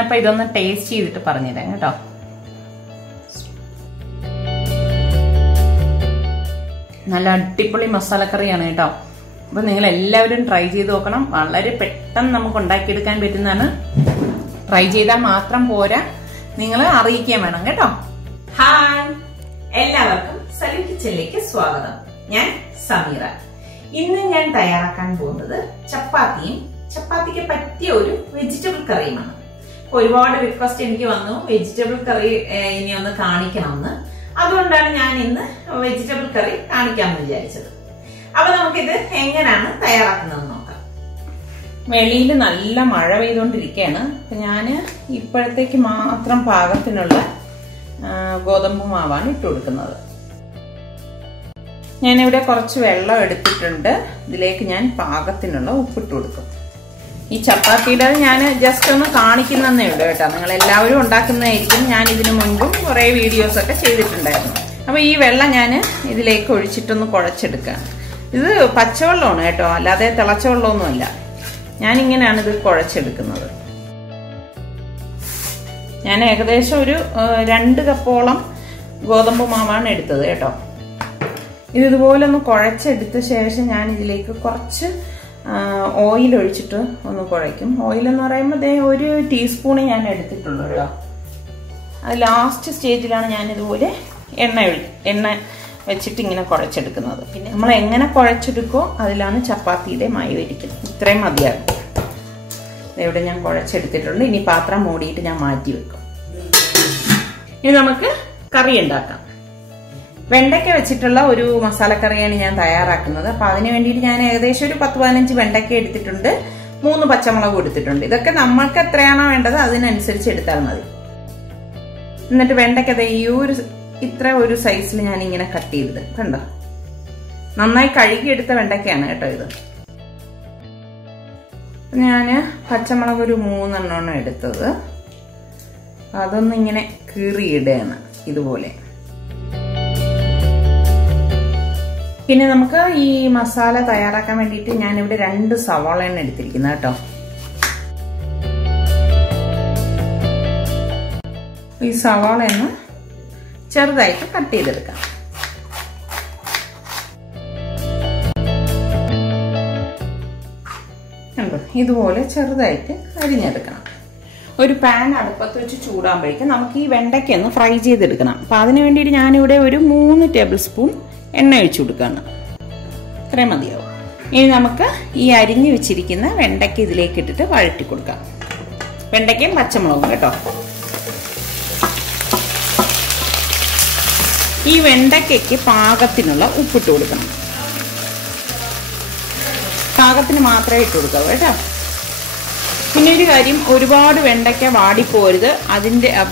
ഞാനപ്പോൾ ഇതൊന്ന് ടേസ്റ്റ് ചെയ്തിട്ട് പറഞ്ഞുതരാം കേട്ടോ. നല്ല അടിപൊളി മസാലക്കറിയാണ് കേട്ടോ. അപ്പൊ നിങ്ങൾ എല്ലാവരും ട്രൈ ചെയ്ത് നോക്കണം. വളരെ പെട്ടെന്ന് നമുക്ക് ഉണ്ടാക്കിയെടുക്കാൻ പറ്റുന്നതാണ്. ട്രൈ ചെയ്താൽ മാത്രം പോരാ, നിങ്ങൾ അറിയിക്കാൻ വേണം കേട്ടോ. ഹായ്, എല്ലാവർക്കും സലു കിച്ചനിലേക്ക് സ്വാഗതം. ഞാൻ സമീറ. ഇന്ന് ഞാൻ തയ്യാറാക്കാൻ പോകുന്നത് ചപ്പാത്തിക്ക് പറ്റിയ ഒരു വെജിറ്റബിൾ കറിയുമാണ്. ഒരുപാട് റിക്വസ്റ്റ് എനിക്ക് വന്നു വെജിറ്റബിൾ കറി ഇനി ഒന്ന് കാണിക്കണമെന്ന്. അതുകൊണ്ടാണ് ഞാൻ ഇന്ന് വെജിറ്റബിൾ കറി കാണിക്കാമെന്ന് വിചാരിച്ചത്. അപ്പൊ നമുക്കിത് എങ്ങനെയാണ് തയ്യാറാക്കുന്നത് നോക്കാം. വെളിയിൽ നല്ല മഴ പെയ്തുകൊണ്ടിരിക്കുകയാണ്. അപ്പൊ ഞാന് ഇപ്പോഴത്തേക്ക് മാത്രം പാകത്തിനുള്ള ഗോതമ്പ് മാവാണ് ഇട്ട് കൊടുക്കുന്നത്. ഞാനിവിടെ കുറച്ച് വെള്ളം എടുത്തിട്ടുണ്ട്. ഇതിലേക്ക് ഞാൻ പാകത്തിനുള്ള ഉപ്പിട്ട് കൊടുക്കും. ഈ ചപ്പാത്തിയുടെ ഞാൻ ജസ്റ്റ് ഒന്ന് കാണിക്കുന്നതേ ഉള്ളൂ കേട്ടോ. നിങ്ങൾ എല്ലാവരും ഉണ്ടാക്കുന്നതായിരിക്കും. ഞാൻ ഇതിനു മുൻപും കുറെ വീഡിയോസ് ഒക്കെ ചെയ്തിട്ടുണ്ടായിരുന്നു. അപ്പൊ ഈ വെള്ളം ഞാൻ ഇതിലേക്ക് ഒഴിച്ചിട്ടൊന്ന് കുഴച്ചെടുക്കുകയാണ്. ഇത് പച്ചവെള്ളമാണ് കേട്ടോ, അല്ലാതെ തിളച്ച വെള്ളമൊന്നുമല്ല. ഞാനിങ്ങനെയാണ് ഇത് കുഴച്ചെടുക്കുന്നത്. ഞാൻ ഏകദേശം ഒരു 2 കപ്പോളം ഗോതമ്പ് മാവാണ് എടുത്തത് കേട്ടോ. ഇതുപോലെ ഒന്ന് കുഴച്ചെടുത്ത ശേഷം ഞാൻ ഇതിലേക്ക് കുറച്ച് ഓയിൽ ഒഴിച്ചിട്ട് ഒന്ന് കുഴയ്ക്കും. ഓയിൽ എന്ന് പറയുമ്പോൾ 1 ടീസ്പൂണ് ഞാൻ എടുത്തിട്ടുള്ളൂ കേട്ടോ. അത് ലാസ്റ്റ് സ്റ്റേജിലാണ് ഞാൻ ഇതുപോലെ എണ്ണ വെച്ചിട്ട് ഇങ്ങനെ കുഴച്ചെടുക്കുന്നത്. പിന്നെ നമ്മൾ എങ്ങനെ കുഴച്ചെടുക്കോ അതിലാണ് ചപ്പാത്തിയുടെ മയം ഇരിക്കുന്നത്. ഇത്രയും മതിയാകും. ഇവിടെ ഞാൻ കുഴച്ചെടുത്തിട്ടുണ്ട്. ഇനി പാത്രം മൂടിയിട്ട് ഞാൻ മാറ്റി വെക്കും. ഇനി നമുക്ക് കറി ഉണ്ടാക്കാം. വെണ്ടയ്ക്ക വെച്ചിട്ടുള്ള ഒരു മസാലക്കറിയാണ് ഞാൻ തയ്യാറാക്കുന്നത്. അപ്പൊ അതിന് വേണ്ടിയിട്ട് ഞാൻ ഏകദേശം ഒരു 10-15 വെണ്ടയ്ക്ക എടുത്തിട്ടുണ്ട്. 3 പച്ചമുളക് എടുത്തിട്ടുണ്ട്. ഇതൊക്കെ നമ്മൾക്ക് എത്രയാണോ വേണ്ടത് അതിനനുസരിച്ച് എടുത്താൽ മതി. എന്നിട്ട് വെണ്ടയ്ക്ക ഈ ഇത്ര ഒരു സൈസിൽ ഞാൻ ഇങ്ങനെ കട്ട് ചെയ്തത് കണ്ടോ. നന്നായി കഴുകിയെടുത്ത വെണ്ടയ്ക്കയാണ് കേട്ടോ ഇത്. ഞാന് പച്ചമുളക് ഒരു 3 എണ്ണമാണ് എടുത്തത്. അതൊന്നും ഇങ്ങനെ കീറിയിടുകയാണ് ഇതുപോലെ. പിന്നെ നമുക്ക് ഈ മസാല തയ്യാറാക്കാൻ വേണ്ടിയിട്ട് ഞാനിവിടെ 2 സവാളയാണ് എടുത്തിരിക്കുന്നത് കേട്ടോ. ഈ സവാളയൊന്ന് ചെറുതായിട്ട് കട്ട് ചെയ്തെടുക്കാം. ഇതുപോലെ ചെറുതായിട്ട് അരിഞ്ഞെടുക്കണം. ഒരു പാൻ അടുപ്പത്ത് വെച്ച് ചൂടാകുമ്പോഴേക്കും നമുക്ക് ഈ വെണ്ടയ്ക്ക ഒന്ന് ഫ്രൈ ചെയ്തെടുക്കണം. അപ്പൊ അതിന് വേണ്ടിയിട്ട് ഞാനിവിടെ ഒരു 3 ടേബിൾ സ്പൂൺ എണ്ണ ഒഴിച്ചു കൊടുക്കുകയാണ്. ഇത്രയും മതിയാവും. ഇനി നമുക്ക് ഈ അരിഞ്ഞു വെച്ചിരിക്കുന്ന വെണ്ടയ്ക്ക ഇതിലേക്ക് ഇട്ടിട്ട് വഴറ്റി കൊടുക്കാം. വെണ്ടയ്ക്കയും പച്ചമുളകും കേട്ടോ. ഈ വെണ്ടയ്ക്കയ്ക്ക് പാകത്തിനുള്ള ഉപ്പിട്ട് കൊടുക്കണം. പാകത്തിന് മാത്രമേ ഇട്ട് കൊടുക്കാവൂ കേട്ടോ. പിന്നെ ഒരു കാര്യം, ഒരുപാട് വെണ്ടയ്ക്ക വാടിപ്പോരുത്.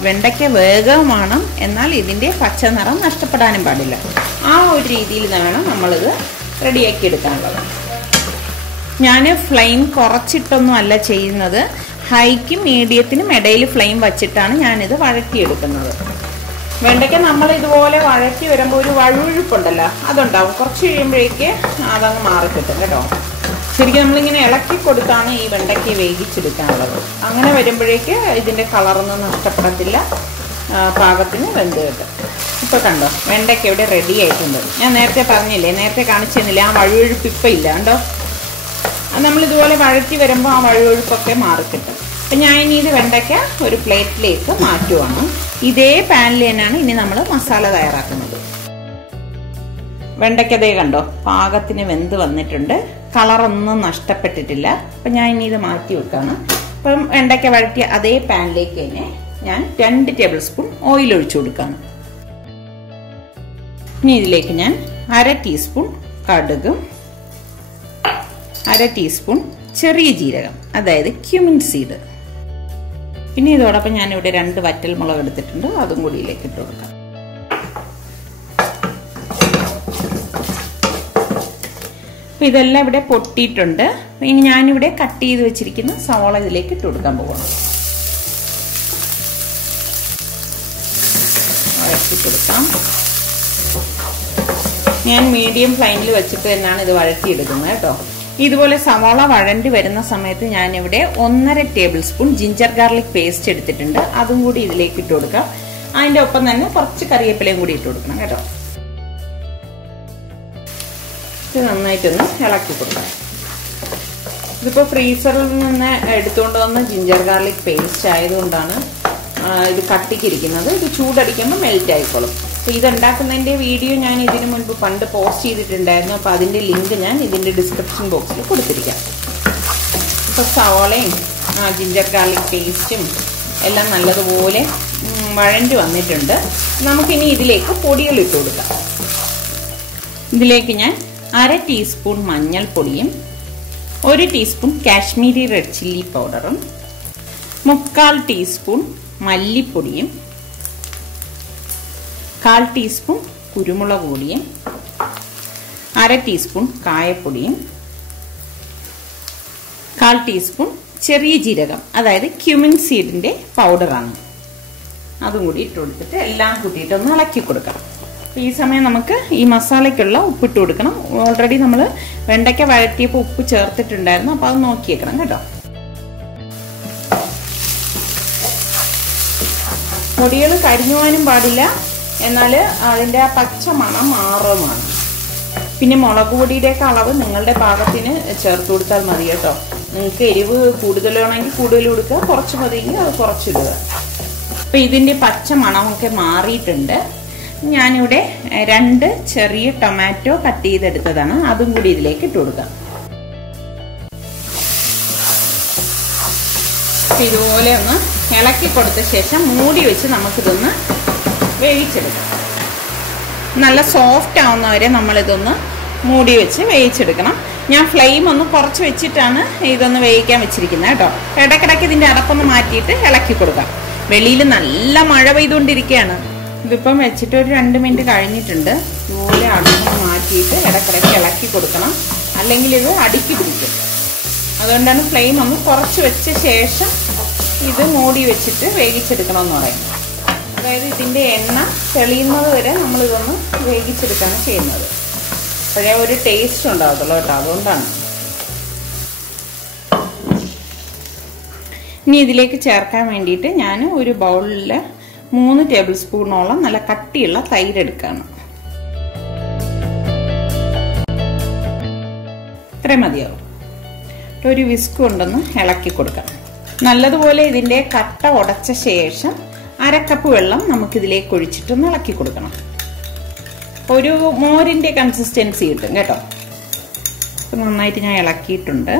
വെണ്ടയ്ക്ക വേഗമാണ്, എന്നാൽ ഇതിന്റെ പച്ച നിറം നഷ്ടപ്പെടാനും പാടില്ല. ആ ഒരു രീതിയിൽ വേണം നമ്മളിത് റെഡിയാക്കി എടുക്കാനുള്ളത്. ഞാൻ ഫ്ലെയിം കുറച്ചിട്ടൊന്നും അല്ല ചെയ്യുന്നത്. ഹൈക്കും മീഡിയത്തിനും ഇടയിൽ ഫ്ലെയിം വച്ചിട്ടാണ് ഞാനിത് വഴറ്റിയെടുക്കുന്നത്. വെണ്ടയ്ക്ക നമ്മൾ ഇതുപോലെ വഴറ്റി വരുമ്പോൾ ഒരു വഴുവഴുപ്പുണ്ടല്ലോ, അതുണ്ടാവും. കുറച്ച് കഴിയുമ്പോഴേക്ക് അതങ്ങ് മാറിക്കിട്ടും കേട്ടോ. ശരിക്കും നമ്മളിങ്ങനെ ഇളക്കി കൊടുത്താണ് ഈ വെണ്ടയ്ക്ക വേവിച്ചെടുക്കാനുള്ളത്. അങ്ങനെ വരുമ്പോഴേക്ക് ഇതിന്റെ കളറൊന്നും നഷ്ടപ്പെടത്തില്ല, പാകത്തിന് വെന്ത് കിട്ടും. ഇപ്പൊ കണ്ടോ, വെണ്ടയ്ക്ക ഇവിടെ റെഡി ആയിട്ടുണ്ട്. ഞാൻ നേരത്തെ പറഞ്ഞില്ലേ, നേരത്തെ കാണിച്ചിരുന്നില്ല, ആ വഴുവഴുപ്പ് ഇപ്പം ഇല്ല കണ്ടോ. അത് നമ്മളിതുപോലെ വഴറ്റി വരുമ്പോൾ ആ വഴുവഴുപ്പൊക്കെ മാറിക്കിട്ടും. അപ്പം ഞാൻ ഇനി ഇത് വെണ്ടയ്ക്ക ഒരു പ്ലേറ്റിലേക്ക് മാറ്റുവാണ്. ഇതേ പാനിൽ തന്നെയാണ് ഇനി നമ്മൾ മസാല തയ്യാറാക്കുന്നത്. വെണ്ടയ്ക്കതേ കണ്ടോ, പാകത്തിന് വെന്ത് വന്നിട്ടുണ്ട്. കളറൊന്നും നഷ്ടപ്പെട്ടിട്ടില്ല. അപ്പം ഞാൻ ഇനി ഇത് മാറ്റി വെക്കാണ്. അപ്പം വെണ്ടയ്ക്ക വഴറ്റിയ അതേ പാനിലേക്ക് തന്നെ ഞാൻ 2 ടേബിൾ സ്പൂൺ ഓയിൽ ഒഴിച്ചു കൊടുക്കുകയാണ്. ഇനി ഇതിലേക്ക് ഞാൻ 1/2 ടീസ്പൂൺ കടുകും 1/2 ടീസ്പൂൺ ചെറിയ ജീരകം, അതായത് ക്യുമിൻ സീഡ്. പിന്നെ ഇതോടൊപ്പം ഞാനിവിടെ 2 വറ്റൽമുളക് എടുത്തിട്ടുണ്ട്. അതും കൂടി ഇതിലേക്ക് ഇട്ട് കൊടുക്കാം. അപ്പൊ ഇതെല്ലാം ഇവിടെ പൊട്ടിയിട്ടുണ്ട്. ഇനി ഞാനിവിടെ കട്ട് ചെയ്ത് വെച്ചിരിക്കുന്ന സവാള ഇതിലേക്ക് ഇട്ട് കൊടുക്കാൻ പോകണം. വഴറ്റി കൊടുക്കാം. ഞാൻ മീഡിയം ഫ്ലെയിമിൽ വെച്ചിട്ട് തന്നെയാണ് ഇത് വഴറ്റിയെടുക്കുന്നത് കേട്ടോ. ഇതുപോലെ സവാള വഴണ്ടി വരുന്ന സമയത്ത് ഞാനിവിടെ 1.5 table spoon ginger garlic paste എടുത്തിട്ടുണ്ട്. അതും കൂടി ഇതിലേക്ക് ഇട്ട് കൊടുക്കാം. അതിന്റെ ഒപ്പം തന്നെ കുറച്ച് കറിവേപ്പിലയും കൂടി ഇട്ട് കൊടുക്കണം കേട്ടോ. ഇത് നന്നായിട്ടൊന്ന് ഇളക്കി കൊടുക്കാം. ഇതിപ്പോൾ ഫ്രീസറിൽ നിന്ന് എടുത്തുകൊണ്ട് വന്ന ജിഞ്ചർ ഗാർലിക് പേസ്റ്റ് ആയതുകൊണ്ടാണ് ഇത് കട്ടിക്കിരിക്കുന്നത്. ഇത് ചൂടടിക്കുമ്പോൾ മെൽറ്റ് ആയിക്കോളും. അപ്പോൾ ഇതുണ്ടാക്കുന്നതിൻ്റെ വീഡിയോ ഞാൻ ഇതിനു മുൻപ് പണ്ട് പോസ്റ്റ് ചെയ്തിട്ടുണ്ടായിരുന്നു. അപ്പോൾ അതിൻ്റെ ലിങ്ക് ഞാൻ ഇതിൻ്റെ ഡിസ്ക്രിപ്ഷൻ ബോക്സിൽ കൊടുത്തിരിക്കാം. ഇപ്പോൾ സവോളയും ജിഞ്ചർ ഗാർലിക് പേസ്റ്റും എല്ലാം നല്ലതുപോലെ വഴണ്ടി വന്നിട്ടുണ്ട്. നമുക്കിനി ഇതിലേക്ക് പൊടികൾ ഇട്ട് കൊടുക്കാം. ഇതിലേക്ക് ഞാൻ 1/2 ടീസ്പൂൺ മഞ്ഞൾപ്പൊടിയും 1 ടീസ്പൂൺ കാശ്മീരി റെഡ് ചില്ലി പൗഡറും 3/4 ടീസ്പൂൺ മല്ലിപ്പൊടിയും 1/4 ടീസ്പൂൺ കുരുമുളക് പൊടിയും 1/2 ടീസ്പൂൺ കായപ്പൊടിയും 1/4 ടീസ്പൂൺ ചെറിയ ജീരകം, അതായത് ക്യുമിൻ സീഡിന്റെ പൗഡറാണ്. അതും കൂടി ഇട്ട് കൊടുത്തിട്ട് എല്ലാം കൂട്ടിയിട്ടൊന്ന് ഇളക്കി കൊടുക്കാം. ഈ സമയം നമുക്ക് ഈ മസാലയ്ക്കുള്ള ഉപ്പിട്ട് കൊടുക്കണം. ഓൾറെഡി നമ്മൾ വെണ്ടയ്ക്ക വഴറ്റിയപ്പോൾ ഉപ്പ് ചേർത്തിട്ടുണ്ടായിരുന്നു. അപ്പോൾ അത് നോക്കിയേക്കണം കേട്ടോ. പൊടികൾ കരിഞ്ഞു പോകാനും പാടില്ല, എന്നാൽ അതിൻ്റെ ആ പച്ച മണം മാറുമാണ്. പിന്നെ മുളക് പൊടിയുടെയൊക്കെ അളവ് നിങ്ങളുടെ പാകത്തിന് ചേർത്ത് കൊടുത്താൽ മതി കേട്ടോ. നിങ്ങൾക്ക് എരിവ് കൂടുതലാണെങ്കിൽ കൂടുതൽ കൊടുക്കുക, കുറച്ച് മതിയെങ്കിൽ അത് കുറച്ചിടുക. അപ്പം ഇതിൻ്റെ പച്ച മണമൊക്കെ മാറിയിട്ടുണ്ട്. ഞാനിവിടെ 2 ചെറിയ ടൊമാറ്റോ കട്ട് ചെയ്തെടുത്തതാണ്. അതും കൂടി ഇതിലേക്ക് ഇട്ട് കൊടുക്കാം. ഇതുപോലെ ഒന്ന് ഇളക്കി കൊടുത്ത ശേഷം മൂടി വെച്ച് നമുക്കിതൊന്ന് വേവിച്ചെടുക്കാം. നല്ല സോഫ്റ്റ് ആവുന്നവരെ നമ്മളിതൊന്ന് മൂടി വെച്ച് വേവിച്ചെടുക്കണം. ഞാൻ ഫ്ലെയിം ഒന്ന് കുറച്ച് വെച്ചിട്ടാണ് ഇതൊന്ന് വേവിക്കാൻ വെച്ചിരിക്കുന്നത് കേട്ടോ. ഇടയ്ക്കിടയ്ക്ക് ഇതിൻ്റെ അടപ്പൊന്ന് മാറ്റിയിട്ട് ഇളക്കി കൊടുക്കാം. വെളിയിൽ നല്ല മഴ പെയ്തുകൊണ്ടിരിക്കുകയാണ്. ഇതിപ്പം വെച്ചിട്ട് ഒരു 2 മിനിറ്റ് കഴിഞ്ഞിട്ടുണ്ട്. ഇതുപോലെ അടപ്പ് മാറ്റിയിട്ട് ഇടയ്ക്കിടയ്ക്ക് ഇളക്കി കൊടുക്കണം, അല്ലെങ്കിൽ ഇത് അടുക്കി പിടിക്കും. അതുകൊണ്ടാണ് ഫ്ലെയിം ഒന്ന് കുറച്ച് വെച്ച ശേഷം ഇത് മൂടി വെച്ചിട്ട് വേവിച്ചെടുക്കണമെന്ന് പറയുന്നത്. അതായത് ഇതിൻ്റെ എണ്ണ തെളിയുന്നത് വരെ നമ്മളിതൊന്ന് വേവിച്ചെടുക്കുകയാണ് ചെയ്യുന്നത്. അപ്പോഴേ ഒരു ടേസ്റ്റ് ഉണ്ടാകത്തുള്ളൂ കേട്ടോ. അതുകൊണ്ടാണ്. ഇനി ഇതിലേക്ക് ചേർക്കാൻ വേണ്ടിയിട്ട് ഞാൻ ഒരു ബൗളിൽ 3 ടേബിൾ സ്പൂണോളം നല്ല കട്ടിയുള്ള തൈര് എടുക്കുകയാണ്. ഇത്രയും മതിയാവും. ഒരു വിസ്ക് കൊണ്ടൊന്ന് ഇളക്കി കൊടുക്കാം. നല്ലതുപോലെ ഇതിൻ്റെ കട്ട ഉടച്ച ശേഷം 1/2 കപ്പ് വെള്ളം നമുക്കിതിലേക്ക് ഒഴിച്ചിട്ടൊന്ന് ഇളക്കി കൊടുക്കണം. ഒരു മോരിൻ്റെ കൺസിസ്റ്റൻസി കിട്ടും കേട്ടോ. നന്നായിട്ട് ഞാൻ ഇളക്കിയിട്ടുണ്ട്.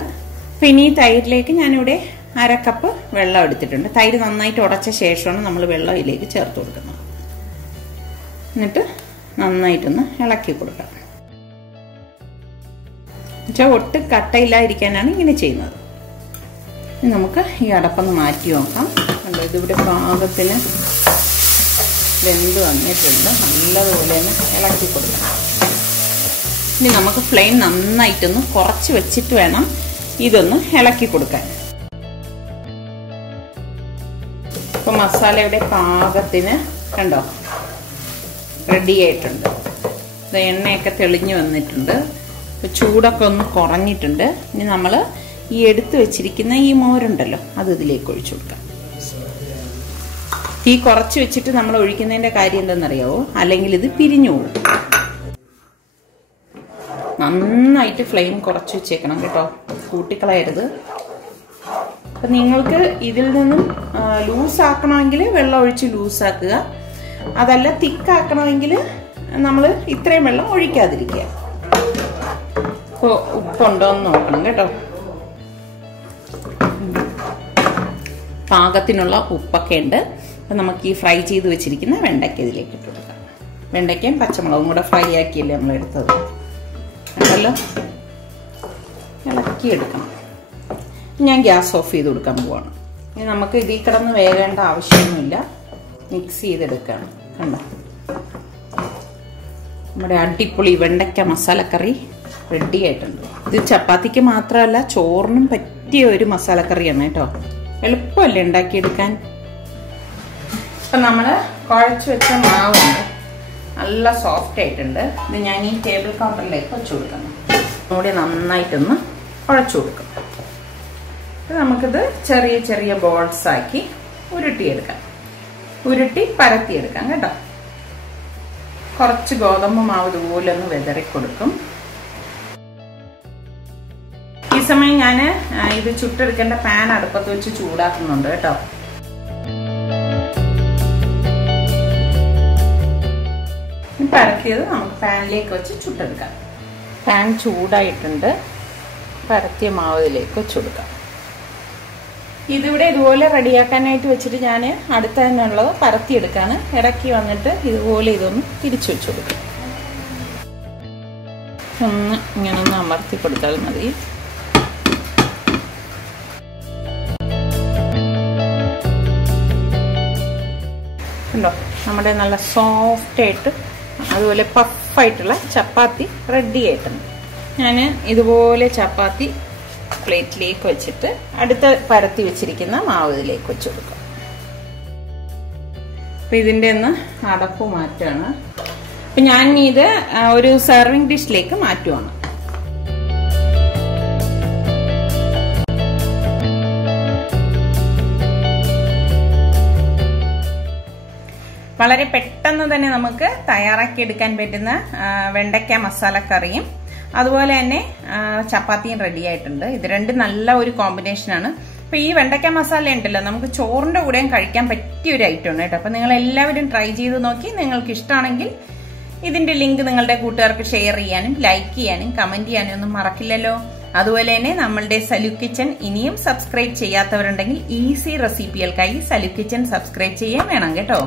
പിന്നെ ഈ തൈരിലേക്ക് ഞാനിവിടെ 1/2 കപ്പ് വെള്ളം എടുത്തിട്ടുണ്ട്. തൈര് നന്നായിട്ട് ഉടച്ച ശേഷമാണ് നമ്മൾ വെള്ളം ഇതിലേക്ക് ചേർത്ത് കൊടുക്കുന്നത്. എന്നിട്ട് നന്നായിട്ടൊന്ന് ഇളക്കി കൊടുക്കാം. എന്നുവെച്ചാൽ ഒട്ടും കട്ടയില്ലാതിരിക്കാനാണ് ഇങ്ങനെ ചെയ്യുന്നത്. ഇനി നമുക്ക് ഈ അടപ്പൊന്ന് മാറ്റി നോക്കാം. കണ്ടോ, ഇതിവിടെ പാകത്തിന് വെന്ത് വന്നിട്ടുണ്ട്. നല്ലതുപോലെ തന്നെ ഇളക്കി കൊടുക്കണം. ഇനി നമുക്ക് ഫ്ലെയിം നന്നായിട്ടൊന്ന് കുറച്ച് വെച്ചിട്ട് വേണം ഇതൊന്ന് ഇളക്കി കൊടുക്കാൻ. ഇപ്പൊ മസാലയുടെ പാകത്തിന് കണ്ടോ റെഡി ആയിട്ടുണ്ട്. എണ്ണയൊക്കെ തെളിഞ്ഞു വന്നിട്ടുണ്ട്. ചൂടൊക്കെ ഒന്ന് കുറഞ്ഞിട്ടുണ്ട്. ഇനി നമ്മൾ ഈ എടുത്തു വെച്ചിരിക്കുന്ന ഈ മോരുണ്ടല്ലോ അത് ഇതിലേക്ക് ഒഴിച്ചു കൊടുക്കാം. തീ കുറച്ച് വെച്ചിട്ട് നമ്മൾ ഒഴിക്കുന്നതിന്റെ കാര്യം എന്താണെന്നറിയാവോ? അല്ലെങ്കിൽ ഇത് പിരിഞ്ഞു പോകും. നന്നായിട്ട് ഫ്ലെയിം കുറച്ച് വെച്ചേക്കണം കേട്ടോ, കൂട്ടിക്കളയരുത്. അപ്പം നിങ്ങൾക്ക് ഇതിൽ നിന്നും ലൂസാക്കണമെങ്കിൽ വെള്ളം ഒഴിച്ച് ലൂസാക്കുക. അതല്ല തിക്കാക്കണമെങ്കിൽ നമ്മൾ ഇത്രയും വെള്ളം ഒഴിക്കാതിരിക്കുക. ഇപ്പോൾ ഉപ്പുണ്ടോ എന്ന് നോക്കണം കേട്ടോ. പാകത്തിനുള്ള ഉപ്പൊക്കെ ഉണ്ട്. അപ്പം നമുക്ക് ഈ ഫ്രൈ ചെയ്ത് വെച്ചിരിക്കുന്ന വെണ്ടയ്ക്ക ഇതിലേക്ക് ഇട്ട് കൊടുക്കാം. വെണ്ടയ്ക്കയും പച്ചമുളകും കൂടെ ഫ്രൈ ആക്കിയല്ലേ നമ്മൾ എടുത്തത്. ഉണ്ടല്ലോ, ഇളക്കിയെടുക്കണം. ഞാൻ ഗ്യാസ് ഓഫ് ചെയ്ത് കൊടുക്കാൻ പോവാണ്. ഇനി നമുക്ക് ഇതിൽ കിടന്ന് വേകേണ്ട ആവശ്യമൊന്നുമില്ല. മിക്സ് ചെയ്തെടുക്കുകയാണ്. കണ്ടോ, നമ്മുടെ അടിപൊളി വെണ്ടയ്ക്ക മസാലക്കറി റെഡി ആയിട്ടുണ്ട്. ഇത് ചപ്പാത്തിക്ക് മാത്രമല്ല ചോറിനും പറ്റിയ ഒരു മസാലക്കറിയാണ് കേട്ടോ. എളുപ്പമല്ലേ ഉണ്ടാക്കിയെടുക്കാൻ. ഇപ്പം നമ്മൾ കുഴച്ച് വെച്ച മാവുണ്ട്, നല്ല സോഫ്റ്റ് ആയിട്ടുണ്ട്. ഇത് ഞാൻ ഈ ടേബിൾ കൗണ്ടറിലേക്ക് വെച്ച് കൊടുക്കണം. കൂടി നന്നായിട്ടൊന്ന് കുഴച്ചു കൊടുക്കും. നമുക്കിത് ചെറിയ ചെറിയ ബോൾസ് ആക്കി ഉരുട്ടിയെടുക്കാം. ഉരുട്ടി പരത്തിയെടുക്കാം കേട്ടോ. കുറച്ച് ഗോതമ്പ് മാവ് ഇതുപോലെ ഒന്ന് വിതറി കൊടുക്കും. ഈ സമയം ഞാൻ ഇത് ചുട്ടെടുക്കേണ്ട പാൻ അടുപ്പത്ത് വെച്ച് ചൂടാക്കുന്നുണ്ട് കേട്ടോ. പരത്തിയത് നമുക്ക് പാനിലേക്ക് വെച്ച് ചുട്ടെടുക്കാം. പാൻ ചൂടായിട്ടുണ്ട്. പരത്തിയ മാവ് ഇതിലേക്ക് വെച്ച് കൊടുക്കാം. ഇതിവിടെ ഇതുപോലെ റെഡിയാക്കാനായിട്ട് വെച്ചിട്ട് ഞാൻ അടുത്ത തന്നെ ഉള്ളത് പരത്തിയെടുക്കാണ്. ഇടയ്ക്ക് വന്നിട്ട് ഇതുപോലെ ഇതൊന്ന് തിരിച്ചു വെച്ച് കൊടുക്കും. ഒന്ന് ഇങ്ങനെ ഒന്ന് അമർത്തി കൊടുത്താൽ മതി. ഉണ്ടോ, നമ്മുടെ നല്ല സോഫ്റ്റ് ആയിട്ട് അതുപോലെ പഫായിട്ടുള്ള ചപ്പാത്തി റെഡി ആയിട്ടുണ്ട്. ഞാൻ ഇതുപോലെ ചപ്പാത്തി പ്ലേറ്റിലേക്ക് വെച്ചിട്ട് അടുത്ത പരത്തി വെച്ചിരിക്കുന്ന മാവ് ഇതിലേക്ക് വെച്ച് കൊടുക്കാം. അപ്പം ഇതിൻ്റെ ഒന്ന് അടപ്പ് മാറ്റാണ്. അപ്പം ഞാൻ ഇത് ഒരു സെർവിങ് ഡിഷിലേക്ക് മാറ്റുവാണ്. വളരെ പെട്ടെന്ന് തന്നെ നമുക്ക് തയ്യാറാക്കി എടുക്കാൻ പറ്റുന്ന വെണ്ടയ്ക്ക മസാലക്കറിയും അതുപോലെ തന്നെ ചപ്പാത്തിയും റെഡി ആയിട്ടുണ്ട്. ഇത് രണ്ടും നല്ല ഒരു കോമ്പിനേഷനാണ്. അപ്പൊ ഈ വെണ്ടയ്ക്ക മസാല ഉണ്ടല്ലോ, നമുക്ക് ചോറിന്റെ കൂടെയും കഴിക്കാൻ പറ്റിയ ഒരു ഐറ്റം ആണ് കേട്ടോ. അപ്പൊ നിങ്ങൾ എല്ലാവരും ട്രൈ ചെയ്ത് നോക്കി. നിങ്ങൾക്ക് ഇഷ്ടമാണെങ്കിൽ ഇതിന്റെ ലിങ്ക് നിങ്ങളുടെ കൂട്ടുകാർക്ക് ഷെയർ ചെയ്യാനും ലൈക്ക് ചെയ്യാനും കമന്റ് ചെയ്യാനും ഒന്നും മറക്കില്ലല്ലോ. അതുപോലെ തന്നെ നമ്മളുടെ സലു കിച്ചൻ ഇനിയും സബ്സ്ക്രൈബ് ചെയ്യാത്തവരുണ്ടെങ്കിൽ ഈസി റെസിപ്പികൾക്കായി സലു കിച്ചൻ സബ്സ്ക്രൈബ് ചെയ്യാൻ വേണം കേട്ടോ.